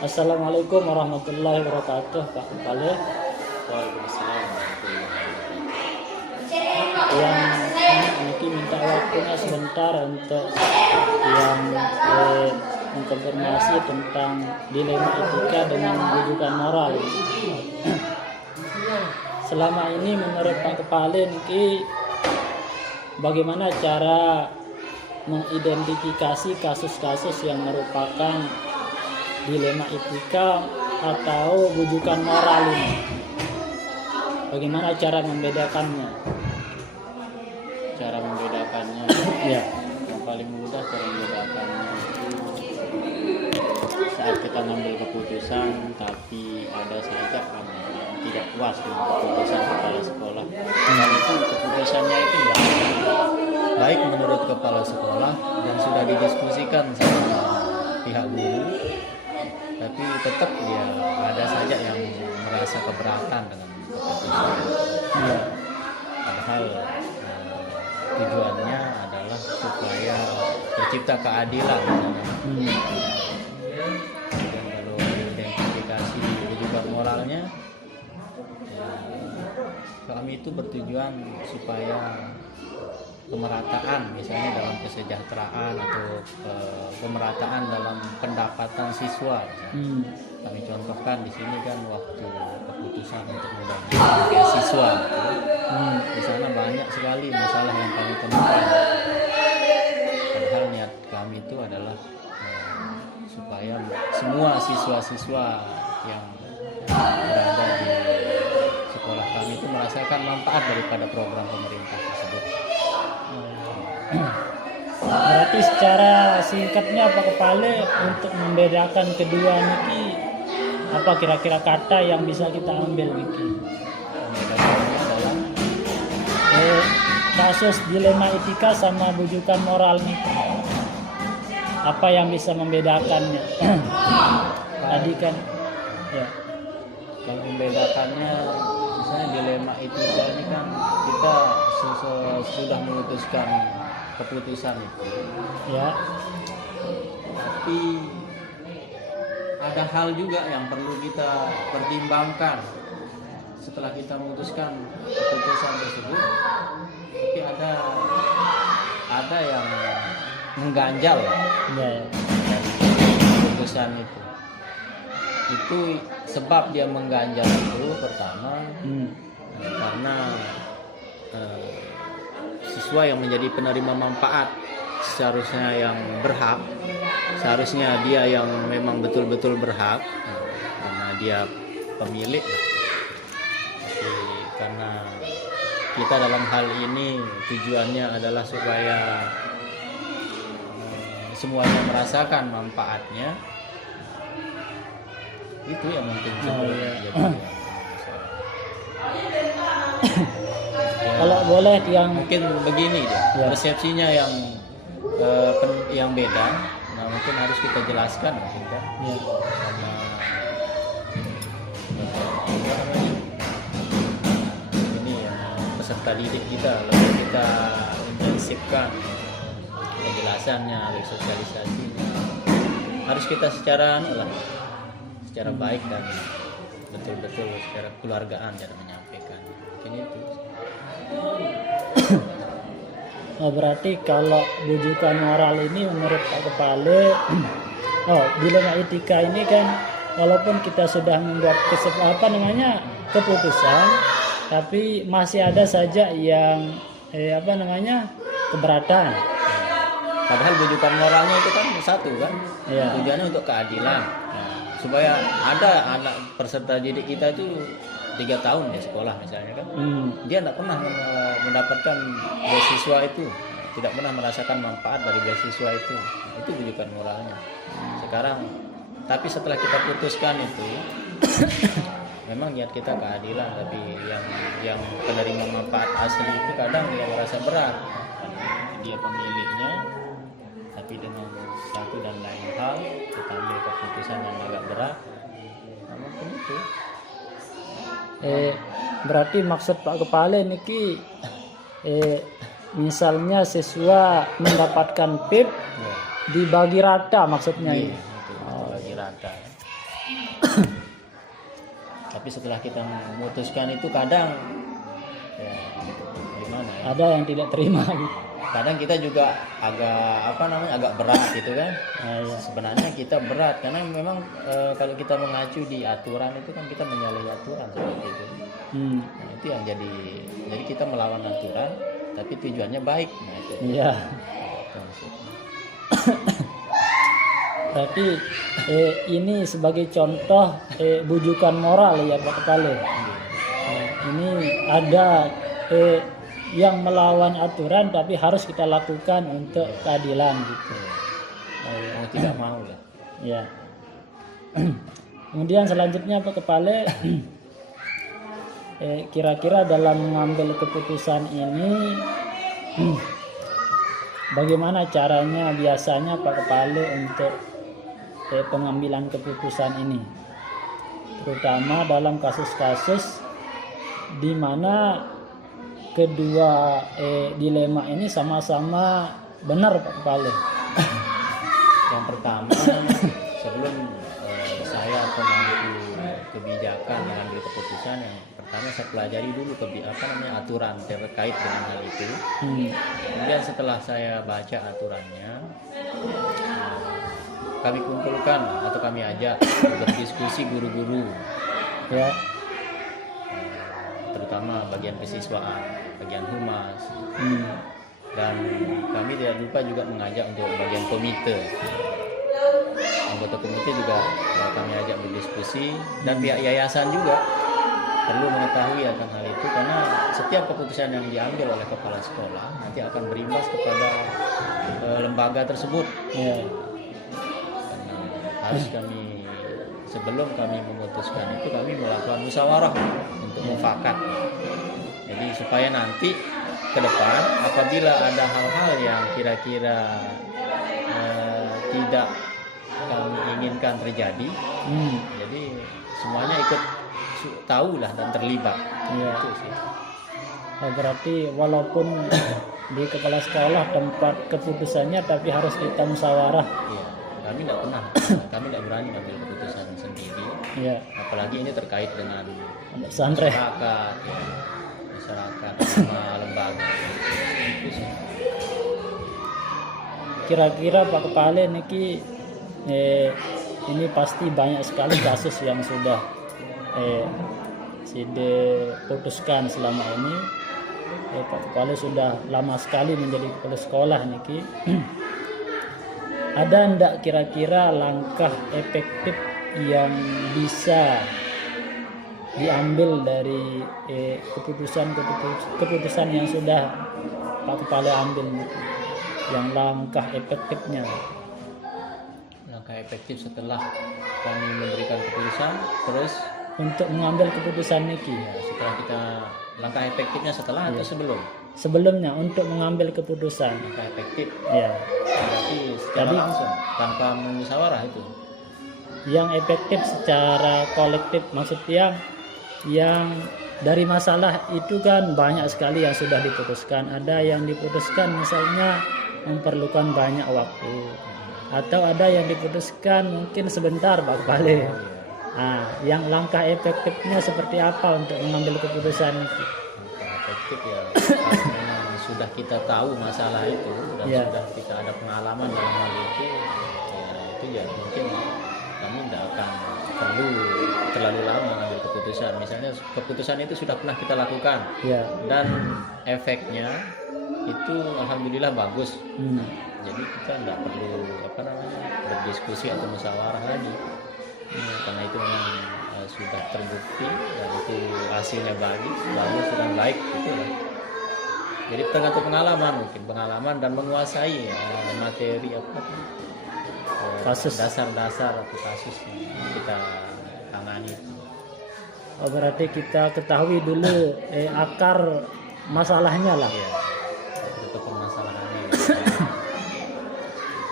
Assalamualaikum warahmatullahi wabarakatuh, Pak Kepala. Waalaikumsalam warahmatullahi Yang mungkin minta waktunya sebentar untuk yang mengkonfirmasi tentang dilema etika dengan rujukan moral. Selama ini menurut Pak Kepala niki bagaimana cara mengidentifikasi kasus-kasus yang merupakan dilema etika atau rujukan moral ini? Bagaimana cara membedakannya? Cara membedakannya, Ya, yang paling mudah cara membedakannya itu saat kita ngambil keputusan, tapi ada saja kami yang tidak puas dengan keputusan kepala sekolah. Dan itu keputusannya itu enggak baik menurut kepala sekolah dan sudah didiskusikan sama pihak guru, tapi tetap dia ada saja yang merasa keberatan dengan keputusan. ya, Padahal tujuannya adalah supaya tercipta keadilan. Dan kalau identifikasi rujukan moralnya, kami itu bertujuan supaya pemerataan, misalnya dalam kesejahteraan atau pemerataan dalam pendapatan siswa. Kami contohkan di sini kan waktu keputusan untuk membangun beasiswa, di sana banyak sekali masalah yang kami temukan. Padahal niat kami itu adalah supaya semua siswa-siswa yang berada di sekolah kami itu merasakan manfaat daripada program pemerintah tersebut. berarti secara singkatnya Pak Kepala untuk membedakan kedua niki apa kira-kira kata yang bisa kita ambil niki? Pembedaannya adalah Kasus dilema etika sama rujukan moral niki. Apa yang bisa membedakannya? Tadi kan ya. kalau membedakannya, misalnya dilema etika ini kan kita sudah memutuskan keputusan itu, Ya. tapi ada hal juga yang perlu kita pertimbangkan setelah kita memutuskan keputusan tersebut. Tapi ada yang mengganjal Ya. keputusan itu sebab dia mengganjal itu pertama karena siswa yang menjadi penerima manfaat seharusnya yang berhak, seharusnya dia yang memang betul-betul berhak karena dia pemilik. Tapi karena kita dalam hal ini tujuannya adalah supaya semuanya merasakan manfaatnya, itu yang mungkin Kalau boleh yang mungkin begini deh, Ya. persepsinya yang beda. Nah, mungkin harus kita jelaskan mungkin kan, ya. sama ini ya, peserta didik kita, lebih kita intensifkan penjelasannya, sosialisasinya. Harus kita secara baik dan betul-betul secara keluargaan cara menyampaikan. Mungkin itu. Oh, berarti kalau rujukan moral ini menurut Pak Kepala, dilema etika ini kan walaupun kita sudah membuat keputusan, tapi masih ada saja yang keberatan. Padahal rujukan moralnya itu kan satu kan, Ya. tujuannya untuk keadilan. Nah, supaya ada anak peserta didik kita itu 3 tahun ya sekolah misalnya kan, dia tidak pernah mendapatkan beasiswa itu, tidak pernah merasakan manfaat dari beasiswa itu rujukan moralnya. Sekarang, tapi setelah kita putuskan itu, memang niat kita keadilan, tapi yang penerima manfaat asli itu kadang dia merasa berat, dia pemiliknya, tapi dengan satu dan lain hal kita ambil keputusan yang agak berat. Nah, mungkin itu. Berarti maksud Pak Kepala niki misalnya siswa mendapatkan PIP Ya. dibagi rata maksudnya Iya, ini. itu bagi rata. Tapi setelah kita memutuskan itu kadang ya gimana ya? Ada yang tidak terima gitu. Kadang kita juga agak berat gitu kan. Iya. Sebenarnya kita berat karena memang kalau kita mengacu di aturan itu kan kita menyalahi aturan seperti itu. Nah, itu yang jadi kita melawan aturan tapi tujuannya baik. Nah, itu. Iya. Berarti ini sebagai contoh bujukan moral ya Pak Kepala. Ini ada yang melawan aturan tapi harus kita lakukan untuk keadilan gitu. Mau tidak mau lah. Ya. Kemudian selanjutnya Pak Kepala, kira-kira dalam mengambil keputusan ini bagaimana caranya biasanya Pak Kepala untuk pengambilan keputusan ini, terutama dalam kasus-kasus di mana kedua dilema ini sama-sama benar Pak Kepala. Yang pertama, sebelum saya pemangku kebijakan mengambil keputusan, yang pertama saya pelajari dulu aturan terkait dengan hal itu. Kemudian setelah saya baca aturannya, kami kumpulkan atau kami ajak berdiskusi guru-guru, Ya. terutama bagian kesiswaan, bagian humas, dan kami tidak lupa juga mengajak untuk bagian komite. Anggota komite juga kami ajak berdiskusi, dan pihak yayasan juga perlu mengetahui akan hal itu, karena setiap keputusan yang diambil oleh kepala sekolah nanti akan berimbas kepada lembaga tersebut. Ya. Karena harus kami, sebelum kami memutuskan itu, kami melakukan musyawarah untuk mufakat. Jadi supaya nanti ke depan apabila ada hal-hal yang kira-kira tidak kami inginkan terjadi, jadi semuanya ikut tahu lah dan terlibat. Ya. Itu sih. Berarti walaupun di kepala sekolah tempat keputusannya tapi harus kita musyawarah. Iya, kami tidak berani ambil keputusan sendiri. Ya. Apalagi ini terkait dengan Pesantren. masyarakat sama lembaga. Itu sih. Kira-kira Pak Kepala niki ini pasti banyak sekali kasus yang sudah diputuskan selama ini. Pak Kepala sudah lama sekali menjadi kepala sekolah niki. Ada ndak kira-kira langkah efektif yang bisa diambil dari keputusan yang sudah Pak Kepala ambil niki, yang langkah efektifnya? Langkah efektif setelah kami memberikan keputusan, terus Untuk mengambil keputusan niki, ya, setelah kita, langkah efektifnya setelah atau sebelum? sebelumnya untuk mengambil keputusan. Langkah efektif Ya, berarti secara Tadi- langsung tanpa musyawarah itu. yang efektif secara kolektif, maksudnya yang dari masalah itu kan banyak sekali yang sudah diputuskan. Ada yang diputuskan misalnya memerlukan banyak waktu, atau ada yang diputuskan mungkin sebentar Pak Kepala. Nah, yang langkah efektifnya seperti apa untuk mengambil keputusan itu? Langkah efektif ya kalau memang sudah kita tahu masalah itu dan Ya. sudah kita ada pengalaman dalam hal itu, ya itu ya mungkin kami tidak akan perlu terlalu lama mengambil keputusan. Misalnya keputusan itu sudah pernah kita lakukan Ya. dan efeknya itu alhamdulillah bagus. Jadi kita tidak perlu berdiskusi atau musyawarah lagi. Karena itu memang sudah terbukti dan itu hasilnya bagus dan baik gitu lah. Jadi tergantung pengalaman dan menguasai materi Kasus. dasar-dasar atau kasus yang kita tangani. Oh, berarti kita ketahui dulu akar masalahnya lah. Ya, itu permasalahannya.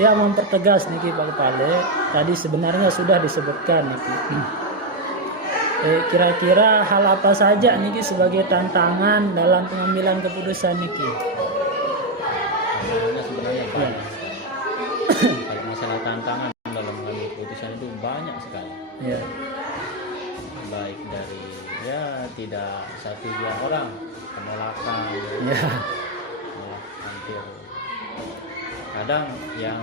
Ya, mempertegas niki Pak Kepala, tadi sebenarnya sudah disebutkan niki. Kira-kira hal apa saja niki sebagai tantangan dalam pengambilan keputusan niki? Tantangannya sebenarnya banyak sekali. Kalau masalah tantangan dalam mengambil keputusan itu banyak sekali. Ya. baik dari ya tidak satu dua orang, penolakan, Ya. malah hampir kadang yang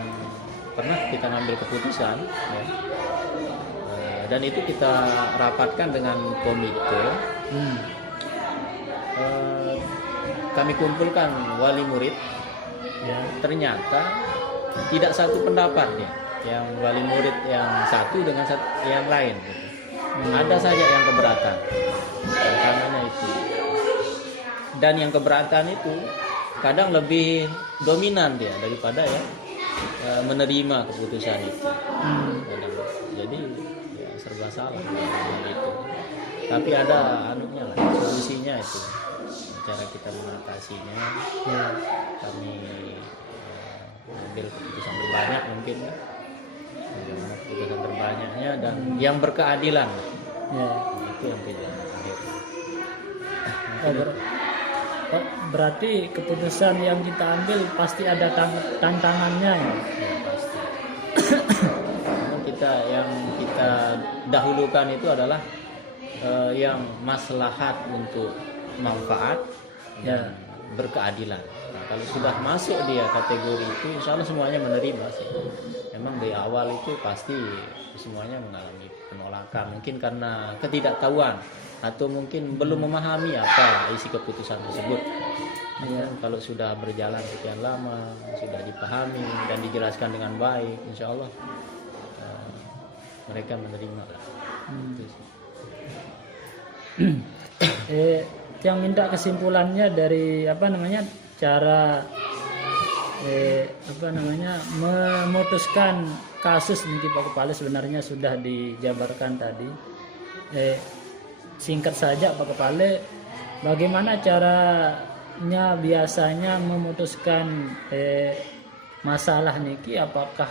pernah kita ngambil keputusan ya, dan itu kita rapatkan dengan komite. Kami kumpulkan wali murid, Ya. ternyata tidak satu pendapat ya, yang wali murid yang satu dengan yang lain gitu. Ada saja yang keberatan, karena itu, dan yang keberatan itu kadang lebih dominan dia daripada ya menerima keputusan itu. Jadi ya, serba salah gitu. Tapi ada anunya lah, solusinya itu, cara kita mengatasinya. Ya. Kami ambil keputusan terbanyak mungkin ya, keputusan terbanyaknya dan yang berkeadilan. Ya. Itu yang tidak adil. Oh, berarti keputusan yang kita ambil pasti ada tantangannya ya. Ya, pasti. Namun yang kita dahulukan itu adalah yang maslahat untuk manfaat dan berkeadilan. Nah, kalau sudah masuk dia kategori itu, insya Allah semuanya menerima sih. Memang dari awal itu pasti semuanya mengalami penolakan, mungkin karena ketidaktahuan atau mungkin belum memahami apa isi keputusan tersebut. Kalau sudah berjalan sekian lama, sudah dipahami dan dijelaskan dengan baik, insya Allah mereka menerima lah. Itu sih. Yang minta kesimpulannya dari cara memutuskan kasus nih Pak Kepala, sebenarnya sudah dijabarkan tadi. Singkat saja Pak Kepala, bagaimana caranya biasanya memutuskan masalah niki? Apakah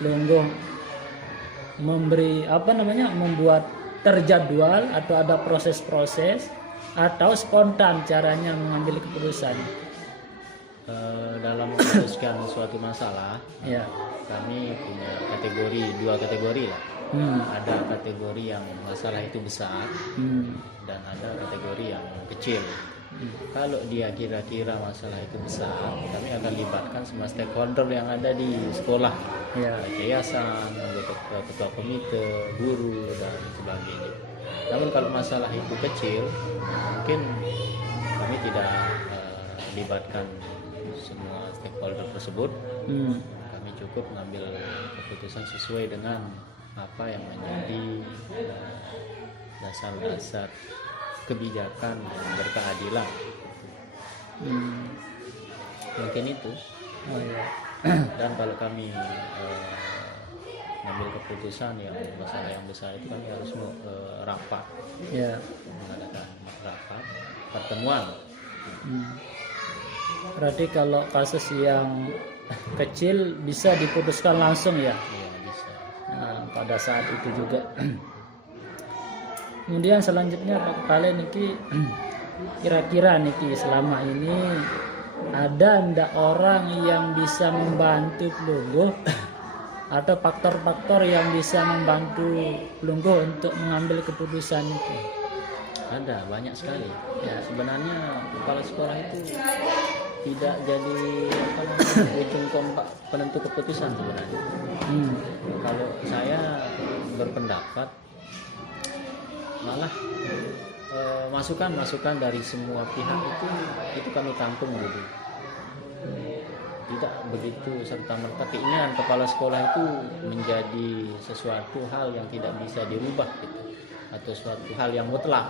Lungguh memberi membuat terjadwal atau ada proses-proses, atau spontan caranya mengambil keputusan? Dalam memutuskan suatu masalah, Ya. kami punya dua kategori lah. Ada kategori yang masalah itu besar, dan ada kategori yang kecil. Kalau dia kira-kira masalah itu besar, kami akan libatkan semua stakeholder yang ada di sekolah, yayasan, ketua komite, guru dan sebagainya. Namun kalau masalah itu kecil, mungkin kami tidak libatkan semua stakeholder tersebut. Kami cukup mengambil keputusan sesuai dengan apa yang menjadi dasar-dasar kebijakan yang berkeadilan. Mungkin itu. Dan kalau kami mengambil keputusan yang masalah yang besar itu, kami harus rapat, mengadakan rapat pertemuan. Berarti kalau kasus yang kecil bisa diputuskan langsung ya? Iya, bisa. Nah, pada saat itu juga. Kemudian selanjutnya Pak Kepala niki, kira-kira niki selama ini ada ndak orang yang bisa membantu Lungguh atau faktor-faktor yang bisa membantu Lungguh untuk mengambil keputusan itu? Ada, banyak sekali. Ya, sebenarnya kepala sekolah itu tidak jadi ujung tombak penentu keputusan sebenarnya. Kalau saya berpendapat malah masukan dari semua pihak itu kami tampung dulu. Tidak begitu serta-merta keinginan kepala sekolah itu menjadi sesuatu hal yang tidak bisa dirubah gitu, atau suatu hal yang mutlak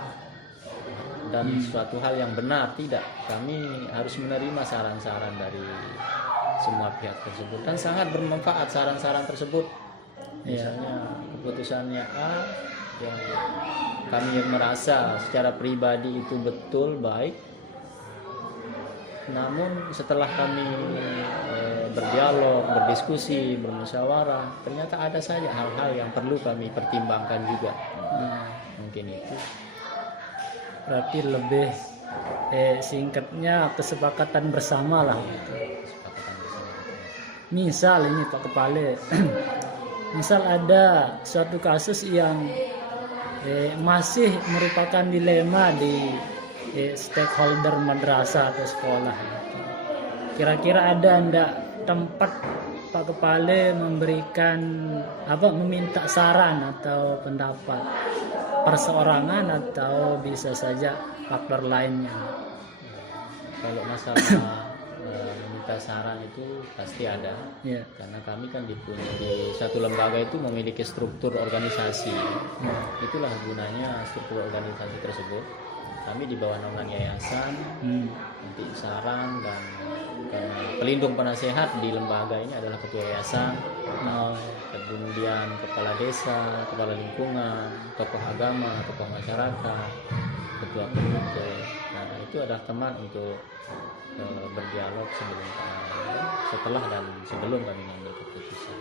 dan suatu hal yang benar. Tidak, kami harus menerima saran-saran dari semua pihak tersebut dan sangat bermanfaat saran-saran tersebut. Misalnya keputusannya A yang kami merasa secara pribadi itu betul, baik, namun setelah kami berdialog, berdiskusi, bermusyawarah, ternyata ada saja hal-hal yang perlu kami pertimbangkan juga. Mungkin itu. Berarti lebih singkatnya kesepakatan bersama lah. Kesepakatan bersama. Misal ini Pak Kepala, misal ada suatu kasus yang masih merupakan dilema di stakeholder madrasah atau sekolah. Kira-kira ada ndak tempat Pak Kepala memberikan meminta saran atau pendapat perseorangan atau bisa saja faktor lainnya? Kalau masalah meminta saran itu pasti ada, Ya. karena kami kan di satu lembaga itu memiliki struktur organisasi. Itulah gunanya struktur organisasi tersebut. Kami di bawah naungan yayasan, nanti saran dan pelindung penasehat di lembaga ini adalah ketua yayasan, kemudian kepala desa, kepala lingkungan, tokoh agama, tokoh masyarakat, ketua komite. Nah, itu adalah teman untuk berdialog setelah dan sebelum kami mengambil keputusan.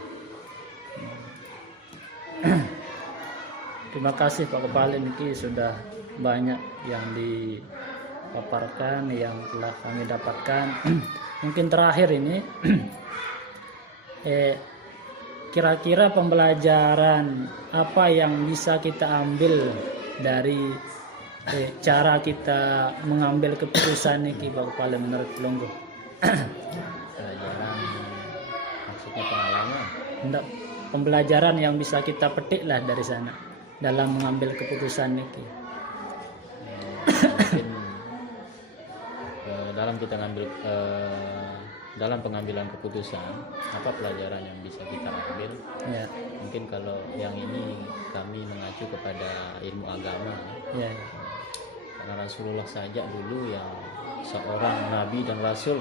Terima kasih Pak Kepala, niki sudah banyak yang dipaparkan yang telah kami dapatkan. Mungkin terakhir ini kira-kira pembelajaran apa yang bisa kita ambil dari cara kita mengambil keputusan niki Pak Kepala menurut Longgo? Pelajaran maksudnya pengalaman. Enggak, pembelajaran yang bisa kita petik lah dari sana dalam mengambil keputusan niki. Mungkin dalam pengambilan keputusan apa pelajaran yang bisa kita ambil? Ya. Mungkin kalau yang ini kami mengacu kepada ilmu agama. Ya. Karena Rasulullah saja dulu yang seorang nabi dan rasul,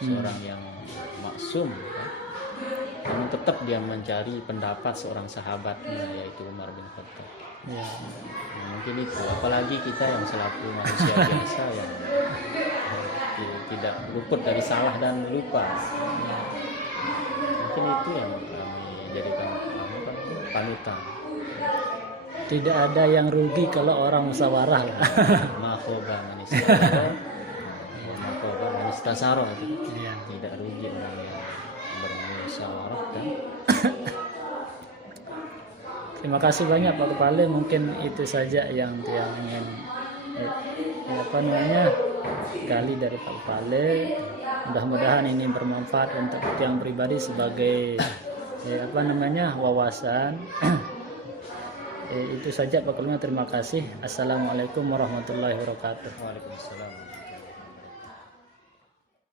seorang yang maksum, namun tetap dia mencari pendapat seorang sahabatnya yaitu Umar bin Khattab. Ya. Nah, mungkin itu, apalagi kita yang selaku manusia biasa yang tidak luput dari salah dan lupa. Mungkin itu yang kami jadikan panutan. Tidak ada yang rugi kalau orang musyawarah lah. Makoba manistasaro, makoba manistasaro itu. Iya. Tidak rugi orang yang bermusyawarah kan. Terima kasih banyak Pak Kepala. Mungkin itu saja yang ingin kali dari Pak Kepala. Mudah-mudahan ini bermanfaat untuk yang pribadi sebagai wawasan. Itu saja Pak Kepala. Terima kasih. Assalamualaikum warahmatullahi wabarakatuh. Waalaikumsalam.